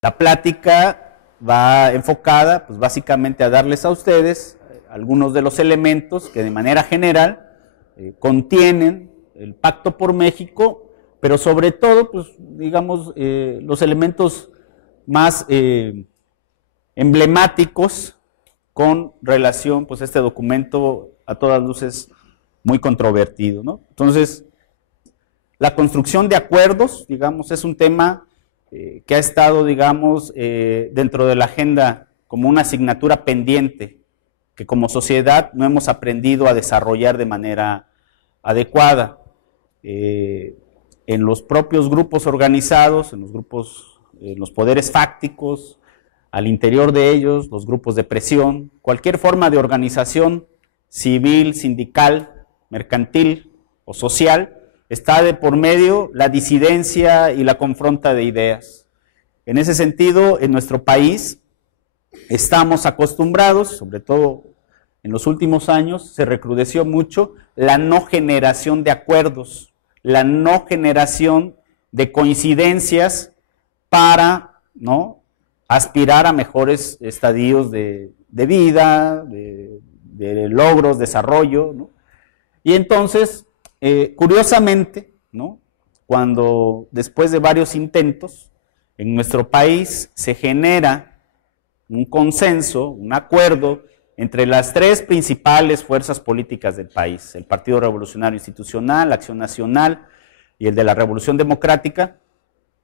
La plática va enfocada, pues básicamente a darles a ustedes algunos de los elementos que de manera general contienen el Pacto por México, pero sobre todo, pues digamos, los elementos más emblemáticos con relación, pues, a este documento a todas luces muy controvertido, ¿no? Entonces, la construcción de acuerdos, digamos, es un tema que ha estado, digamos, dentro de la agenda como una asignatura pendiente, que como sociedad no hemos aprendido a desarrollar de manera adecuada. En los propios grupos organizados, en los poderes fácticos, al interior de ellos, los grupos de presión, cualquier forma de organización civil, sindical, mercantil o social, está de por medio la disidencia y la confronta de ideas. En ese sentido, en nuestro país estamos acostumbrados, sobre todo en los últimos años, se recrudeció mucho la no generación de acuerdos, la no generación de coincidencias para, ¿no?, aspirar a mejores estadios de vida, de logros, desarrollo, ¿no? Y entonces, curiosamente, ¿no?, cuando después de varios intentos en nuestro país se genera un consenso, un acuerdo entre las tres principales fuerzas políticas del país, el Partido Revolucionario Institucional, Acción Nacional y el de la Revolución Democrática,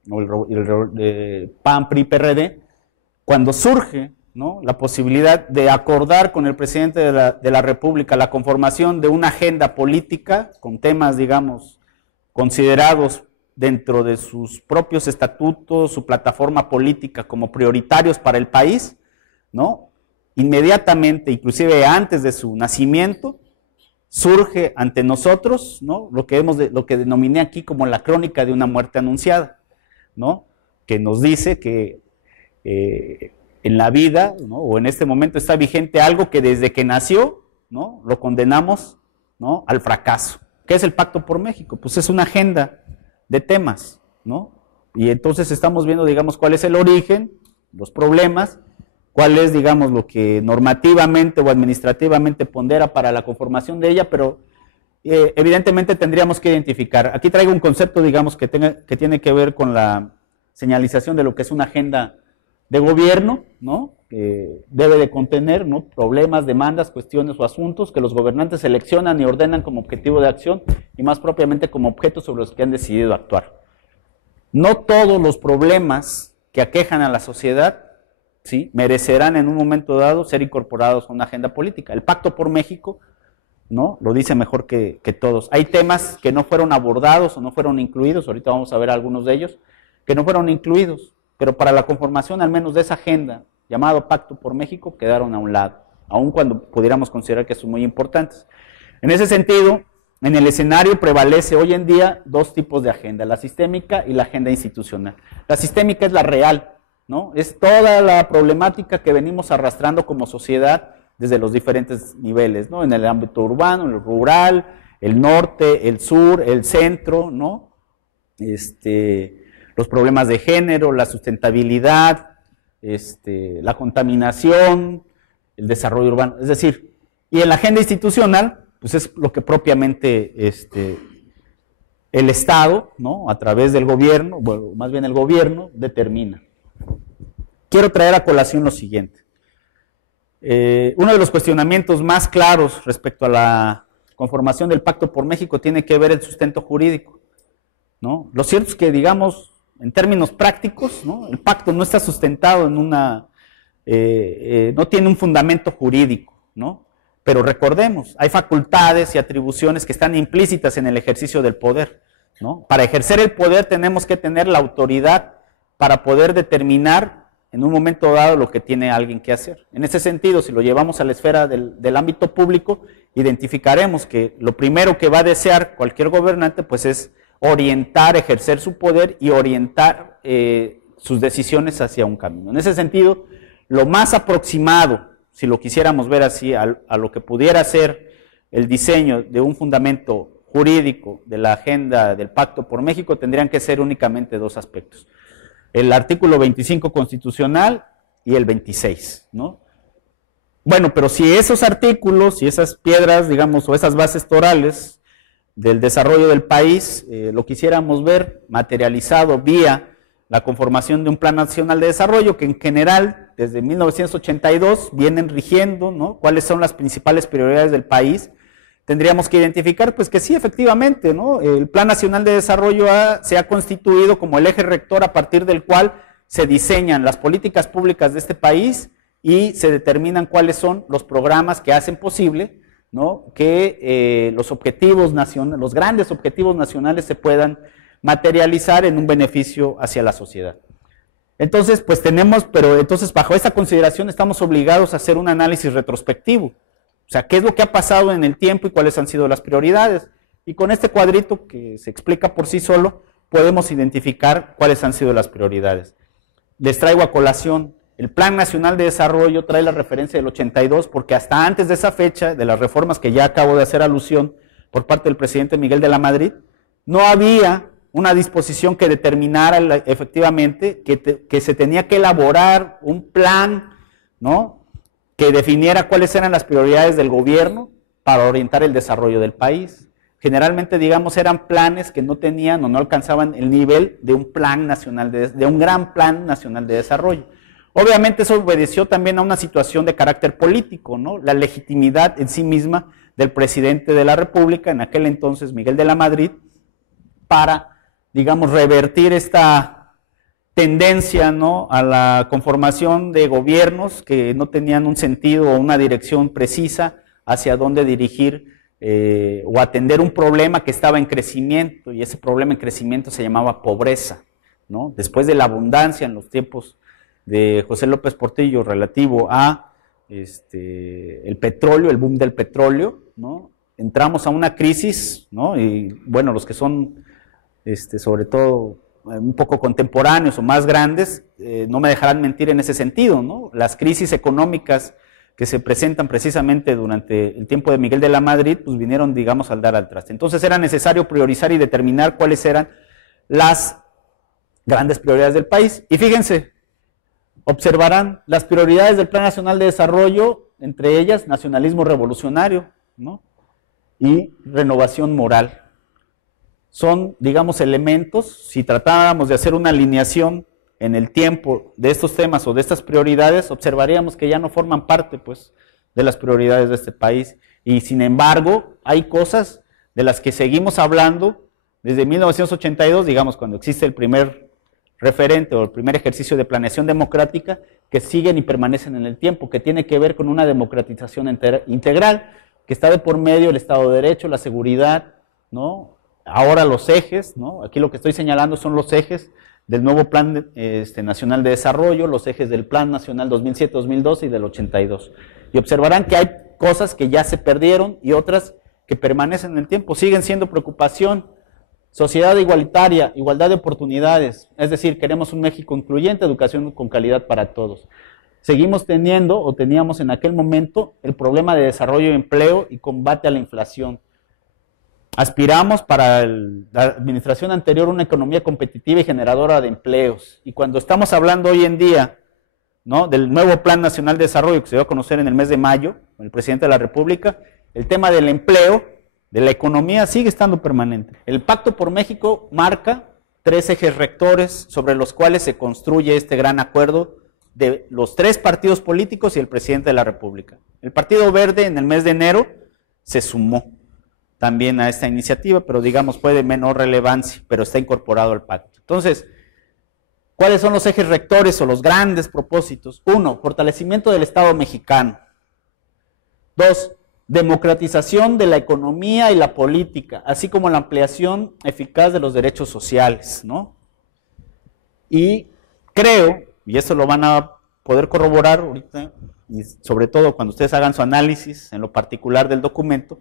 o el PAN, PRI, PRD, cuando surge, ¿no?, la posibilidad de acordar con el presidente de la República la conformación de una agenda política con temas, digamos, considerados dentro de sus propios estatutos, su plataforma política como prioritarios para el país, ¿no?, inmediatamente, inclusive antes de su nacimiento, surge ante nosotros, ¿no?, lo que denominé aquí como la crónica de una muerte anunciada, ¿no?, que nos dice que en la vida, ¿no?, o en este momento está vigente algo que desde que nació, ¿no?, lo condenamos, ¿no?, al fracaso. ¿Qué es el Pacto por México? Pues es una agenda de temas, ¿no? Y entonces estamos viendo, digamos, cuál es el origen, los problemas, cuál es, digamos, lo que normativamente o administrativamente pondera para la conformación de ella, pero evidentemente tendríamos que identificar. Aquí traigo un concepto, digamos, que tiene que ver con la señalización de lo que es una agenda de gobierno, ¿no?, que debe de contener, ¿no?, problemas, demandas, cuestiones o asuntos que los gobernantes seleccionan y ordenan como objetivo de acción y más propiamente como objetos sobre los que han decidido actuar. No todos los problemas que aquejan a la sociedad, ¿sí?, merecerán en un momento dado ser incorporados a una agenda política. El Pacto por México, ¿no?, lo dice mejor que todos. Hay temas que no fueron abordados o no fueron incluidos, ahorita vamos a ver algunos de ellos, que no fueron incluidos, pero para la conformación al menos de esa agenda llamado Pacto por México quedaron a un lado, aun cuando pudiéramos considerar que son muy importantes. En ese sentido, en el escenario prevalece hoy en día dos tipos de agenda, la sistémica y la agenda institucional. La sistémica es la real, ¿no?, es toda la problemática que venimos arrastrando como sociedad desde los diferentes niveles, ¿no?, en el ámbito urbano, en el rural, el norte, el sur, el centro, ¿no?, los problemas de género, la sustentabilidad, la contaminación, el desarrollo urbano, es decir, y en la agenda institucional, pues es lo que propiamente el Estado, ¿no?, a través del gobierno, bueno, más bien el gobierno, determina. Quiero traer a colación lo siguiente. Uno de los cuestionamientos más claros respecto a la conformación del Pacto por México tiene que ver el sustento jurídico, ¿no? Lo cierto es que, digamos, en términos prácticos, ¿no?, el pacto no está sustentado en no tiene un fundamento jurídico, ¿no? Pero recordemos, hay facultades y atribuciones que están implícitas en el ejercicio del poder, ¿no? Para ejercer el poder tenemos que tener la autoridad para poder determinar en un momento dado lo que tiene alguien que hacer. En ese sentido, si lo llevamos a la esfera del ámbito público, identificaremos que lo primero que va a desear cualquier gobernante, pues es orientar, ejercer su poder y orientar sus decisiones hacia un camino. En ese sentido, lo más aproximado, si lo quisiéramos ver así, a lo que pudiera ser el diseño de un fundamento jurídico de la agenda del Pacto por México, tendrían que ser únicamente dos aspectos. el artículo 25 constitucional y el 26, ¿no? Bueno, pero si esos artículos y esas piedras, digamos, o esas bases torales del desarrollo del país, lo quisiéramos ver materializado vía la conformación de un Plan Nacional de Desarrollo, que en general, desde 1982, vienen rigiendo, ¿no?, cuáles son las principales prioridades del país, tendríamos que identificar, pues que sí, efectivamente, ¿no?, el Plan Nacional de Desarrollo se ha constituido como el eje rector a partir del cual se diseñan las políticas públicas de este país y se determinan cuáles son los programas que hacen posible, ¿no?, que los objetivos nacionales, los grandes objetivos nacionales se puedan materializar en un beneficio hacia la sociedad. Entonces, pues pero entonces bajo esta consideración estamos obligados a hacer un análisis retrospectivo. O sea, ¿qué es lo que ha pasado en el tiempo y cuáles han sido las prioridades? Y con este cuadrito que se explica por sí solo, podemos identificar cuáles han sido las prioridades. Les traigo a colación, el Plan Nacional de Desarrollo trae la referencia del 82, porque hasta antes de esa fecha, de las reformas que ya acabo de hacer alusión por parte del presidente Miguel de la Madrid, no había una disposición que determinara efectivamente que se tenía que elaborar un plan, ¿no?, que definiera cuáles eran las prioridades del gobierno para orientar el desarrollo del país. Generalmente, digamos, eran planes que no tenían o no alcanzaban el nivel de un plan nacional, de un gran plan nacional de desarrollo. Obviamente eso obedeció también a una situación de carácter político, ¿no?, la legitimidad en sí misma del presidente de la República, en aquel entonces Miguel de la Madrid, para, digamos, revertir esta tendencia, ¿no?, a la conformación de gobiernos que no tenían un sentido o una dirección precisa hacia dónde dirigir o atender un problema que estaba en crecimiento, y ese problema en crecimiento se llamaba pobreza, ¿no? Después de la abundancia en los tiempos de José López Portillo relativo a el petróleo, el boom del petróleo, ¿no?, entramos a una crisis, ¿no?, y bueno, los que son sobre todo un poco contemporáneos o más grandes, no me dejarán mentir en ese sentido, ¿no? Las crisis económicas que se presentan precisamente durante el tiempo de Miguel de la Madrid, pues vinieron, digamos, al dar al traste. Entonces era necesario priorizar y determinar cuáles eran las grandes prioridades del país. Y fíjense, observarán las prioridades del Plan Nacional de Desarrollo, entre ellas nacionalismo revolucionario, ¿no?, y renovación moral. Son, digamos, elementos, si tratáramos de hacer una alineación en el tiempo de estos temas o de estas prioridades, observaríamos que ya no forman parte, pues, de las prioridades de este país. Y sin embargo, hay cosas de las que seguimos hablando desde 1982, digamos, cuando existe el primer referente o el primer ejercicio de planeación democrática, que siguen y permanecen en el tiempo, que tiene que ver con una democratización integral, que está de por medio el Estado de Derecho, la seguridad, ¿no? Ahora los ejes, ¿no?, aquí lo que estoy señalando son los ejes del nuevo Plan Nacional de Desarrollo, los ejes del Plan Nacional 2007-2012 y del 82. Y observarán que hay cosas que ya se perdieron y otras que permanecen en el tiempo, siguen siendo preocupación. Sociedad igualitaria, igualdad de oportunidades, es decir, queremos un México incluyente, educación con calidad para todos. Seguimos teniendo, o teníamos en aquel momento, el problema de desarrollo de empleo y combate a la inflación. Aspiramos para la administración anterior una economía competitiva y generadora de empleos. Y cuando estamos hablando hoy en día, ¿no?, del nuevo Plan Nacional de Desarrollo que se dio a conocer en el mes de mayo, con el presidente de la República, el tema del empleo, de la economía, sigue estando permanente. El Pacto por México marca 3 ejes rectores sobre los cuales se construye este gran acuerdo de los 3 partidos políticos y el presidente de la República. El Partido Verde en el mes de enero se sumó también a esta iniciativa, pero digamos fue de menor relevancia, pero está incorporado al pacto. Entonces, ¿cuáles son los ejes rectores o los grandes propósitos? 1, fortalecimiento del Estado mexicano. 2, democratización de la economía y la política, así como la ampliación eficaz de los derechos sociales, ¿no? Y creo, y esto lo van a poder corroborar ahorita, y sobre todo cuando ustedes hagan su análisis en lo particular del documento,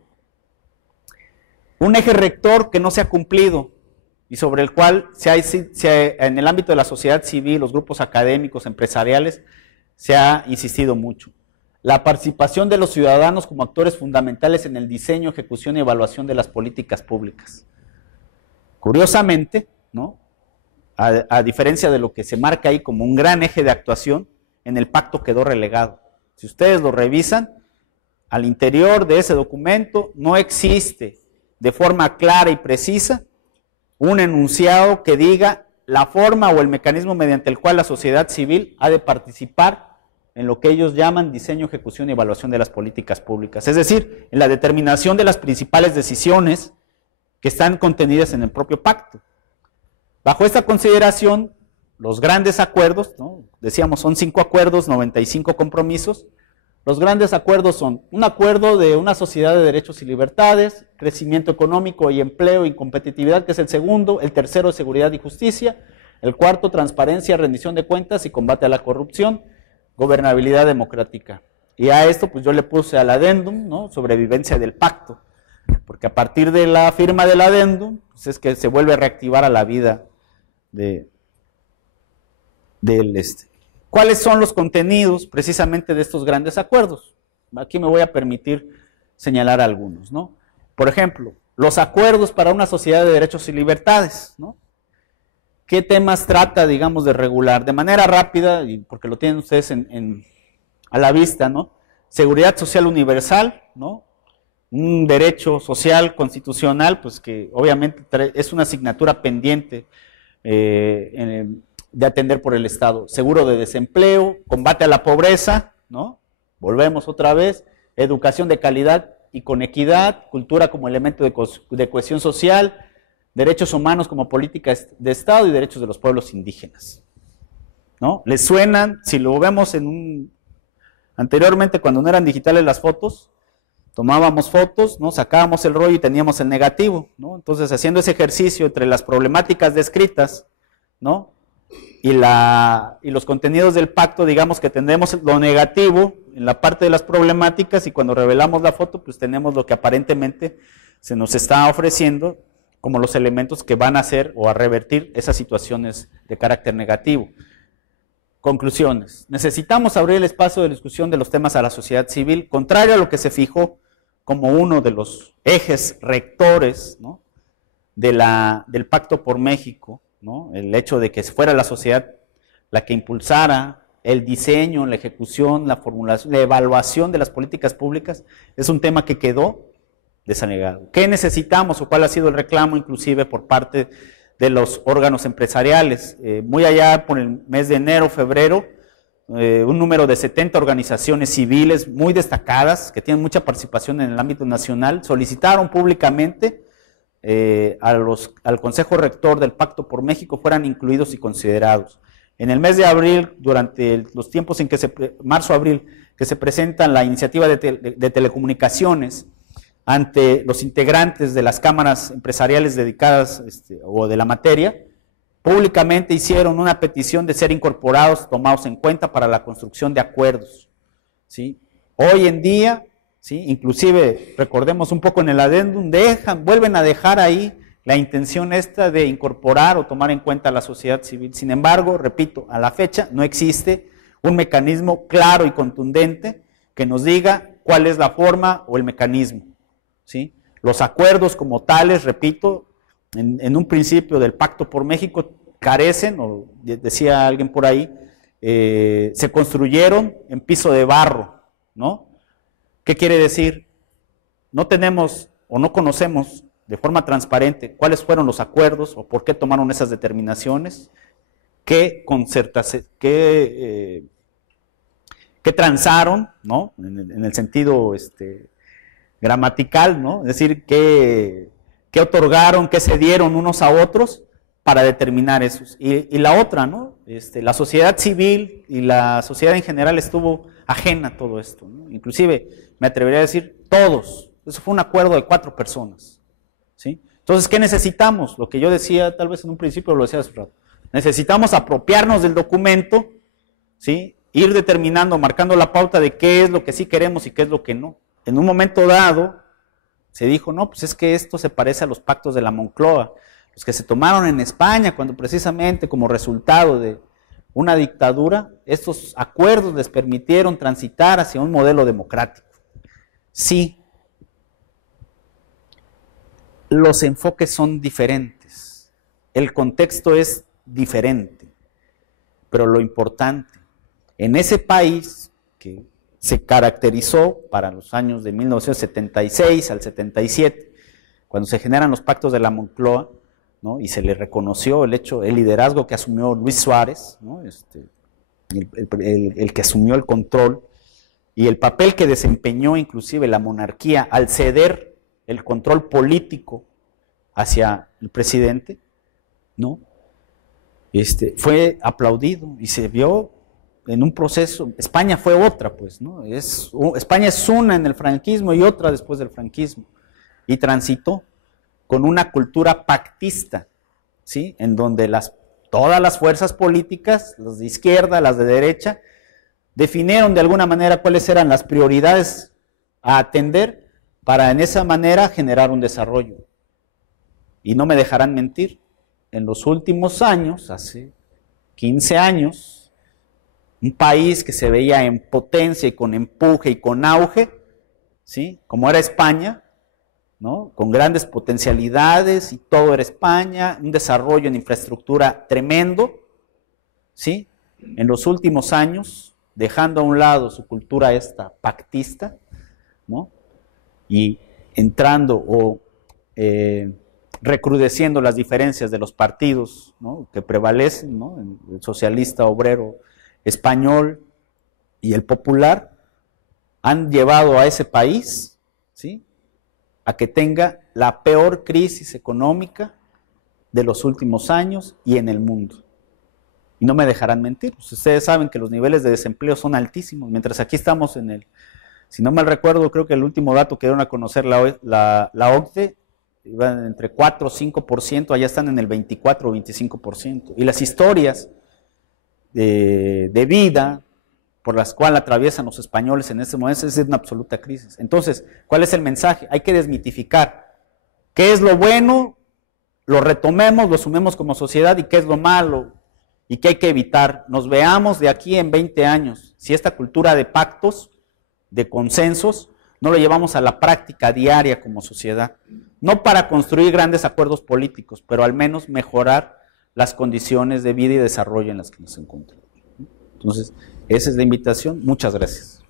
un eje rector que no se ha cumplido y sobre el cual en el ámbito de la sociedad civil, los grupos académicos, empresariales, se ha insistido mucho. La participación de los ciudadanos como actores fundamentales en el diseño, ejecución y evaluación de las políticas públicas. Curiosamente, ¿no?, a diferencia de lo que se marca ahí como un gran eje de actuación, en el pacto quedó relegado. Si ustedes lo revisan, al interior de ese documento no existe de forma clara y precisa un enunciado que diga la forma o el mecanismo mediante el cual la sociedad civil ha de participar en lo que ellos llaman diseño, ejecución y evaluación de las políticas públicas, es decir, en la determinación de las principales decisiones que están contenidas en el propio pacto. Bajo esta consideración, los grandes acuerdos, ¿no? Decíamos son 5 acuerdos, 95 compromisos. Los grandes acuerdos son un acuerdo de una sociedad de derechos y libertades, crecimiento económico y empleo y competitividad, que es el segundo, el tercero, seguridad y justicia, el cuarto, transparencia, rendición de cuentas y combate a la corrupción, gobernabilidad democrática. Y a esto pues yo le puse al adendum, ¿no? Sobrevivencia del pacto, porque a partir de la firma del adendum, pues es que se vuelve a reactivar a la vida del ¿Cuáles son los contenidos precisamente de estos grandes acuerdos? Aquí me voy a permitir señalar algunos, ¿no? Por ejemplo, los acuerdos para una sociedad de derechos y libertades, ¿no? ¿Qué temas trata, digamos, de regular? De manera rápida, y porque lo tienen ustedes a la vista, ¿no? Seguridad social universal, ¿no? Un derecho social constitucional, pues que obviamente es una asignatura pendiente de atender por el Estado. Seguro de desempleo, combate a la pobreza, ¿no? Volvemos otra vez, educación de calidad y con equidad, cultura como elemento de cohesión social, derechos humanos como política de Estado y derechos de los pueblos indígenas, ¿no? ¿Les suenan? Si lo vemos anteriormente, cuando no eran digitales las fotos, tomábamos fotos, ¿no? Sacábamos el rollo y teníamos el negativo, ¿no? Entonces, haciendo ese ejercicio entre las problemáticas descritas, ¿no? Y los contenidos del pacto, digamos que tendremos lo negativo en la parte de las problemáticas y cuando revelamos la foto, pues tenemos lo que aparentemente se nos está ofreciendo como los elementos que van a hacer o a revertir esas situaciones de carácter negativo. Conclusiones. Necesitamos abrir el espacio de discusión de los temas a la sociedad civil, contrario a lo que se fijó como uno de los ejes rectores, ¿no? del Pacto por México, ¿no? El hecho de que fuera la sociedad la que impulsara el diseño, la ejecución, la formulación, la evaluación de las políticas públicas, es un tema que quedó desanegado. ¿Qué necesitamos o cuál ha sido el reclamo inclusive por parte de los órganos empresariales? Muy allá por el mes de enero, febrero, un número de 70 organizaciones civiles muy destacadas, que tienen mucha participación en el ámbito nacional, solicitaron públicamente al Consejo Rector del Pacto por México fueran incluidos y considerados. En el mes de abril, durante los tiempos en que marzo-abril, que se presenta la iniciativa de telecomunicaciones ante los integrantes de las cámaras empresariales dedicadas o de la materia, públicamente hicieron una petición de ser incorporados, tomados en cuenta para la construcción de acuerdos, ¿sí? Hoy en día, ¿sí? Inclusive, recordemos un poco en el adendum, vuelven a dejar ahí la intención esta de incorporar o tomar en cuenta a la sociedad civil. Sin embargo, repito, a la fecha no existe un mecanismo claro y contundente que nos diga cuál es la forma o el mecanismo, ¿sí? Los acuerdos como tales, repito, en un principio del Pacto por México carecen, o decía alguien por ahí, se construyeron en piso de barro, ¿no? ¿Qué quiere decir? No tenemos o no conocemos de forma transparente cuáles fueron los acuerdos o por qué tomaron esas determinaciones, qué transaron, ¿no? En el sentido gramatical, ¿no? Es decir, qué otorgaron, qué se dieron unos a otros para determinar esos. Y la otra, ¿no? La sociedad civil y la sociedad en general estuvo ajena a todo esto, ¿no? Inclusive, me atrevería a decir, todos. Eso fue un acuerdo de 4 personas, ¿sí? Entonces, ¿qué necesitamos? Lo que yo decía, tal vez en un principio lo decía hace rato. Necesitamos apropiarnos del documento, ¿sí? Ir determinando, marcando la pauta de qué es lo que sí queremos y qué es lo que no. En un momento dado, se dijo, no, pues es que esto se parece a los pactos de la Moncloa, los que se tomaron en España, cuando precisamente como resultado de una dictadura, estos acuerdos les permitieron transitar hacia un modelo democrático. Sí, los enfoques son diferentes, el contexto es diferente. Pero lo importante, en ese país que se caracterizó para los años de 1976 al 77, cuando se generan los pactos de la Moncloa, ¿no? Y se le reconoció el liderazgo que asumió Luis Suárez, ¿no? El que asumió el control, y el papel que desempeñó inclusive la monarquía al ceder el control político hacia el presidente, ¿no? Fue aplaudido y se vio en un proceso. España fue otra, pues, ¿no? España es una en el franquismo y otra después del franquismo, y transitó con una cultura pactista, ¿sí? En donde todas las fuerzas políticas, las de izquierda, las de derecha, definieron de alguna manera cuáles eran las prioridades a atender para en esa manera generar un desarrollo. Y no me dejarán mentir, en los últimos años, hace 15 años, un país que se veía en potencia y con empuje y con auge, ¿sí? Como era España, ¿no? Con grandes potencialidades y todo era España, un desarrollo en infraestructura tremendo, ¿sí? En los últimos años, dejando a un lado su cultura esta pactista, ¿no? Y entrando o recrudeciendo las diferencias de los partidos, ¿no? Que prevalecen, ¿no? El socialista obrero español y el popular, han llevado a ese país, ¿sí? A que tenga la peor crisis económica de los últimos años y en el mundo. Y no me dejarán mentir, pues ustedes saben que los niveles de desempleo son altísimos, mientras aquí estamos si no mal recuerdo, creo que el último dato que dieron a conocer la OCDE, iban entre 4 o 5%, allá están en el 24 o 25%. Y las historias de vida por las cuales atraviesan los españoles en este momento es una absoluta crisis. Entonces, ¿cuál es el mensaje? Hay que desmitificar qué es lo bueno, lo retomemos, lo asumemos como sociedad, y qué es lo malo y qué hay que evitar. Nos veamos de aquí en 20 años, si esta cultura de pactos, de consensos, no lo llevamos a la práctica diaria como sociedad. No para construir grandes acuerdos políticos, pero al menos mejorar las condiciones de vida y desarrollo en las que nos encontramos. Entonces, esa es la invitación. Muchas gracias.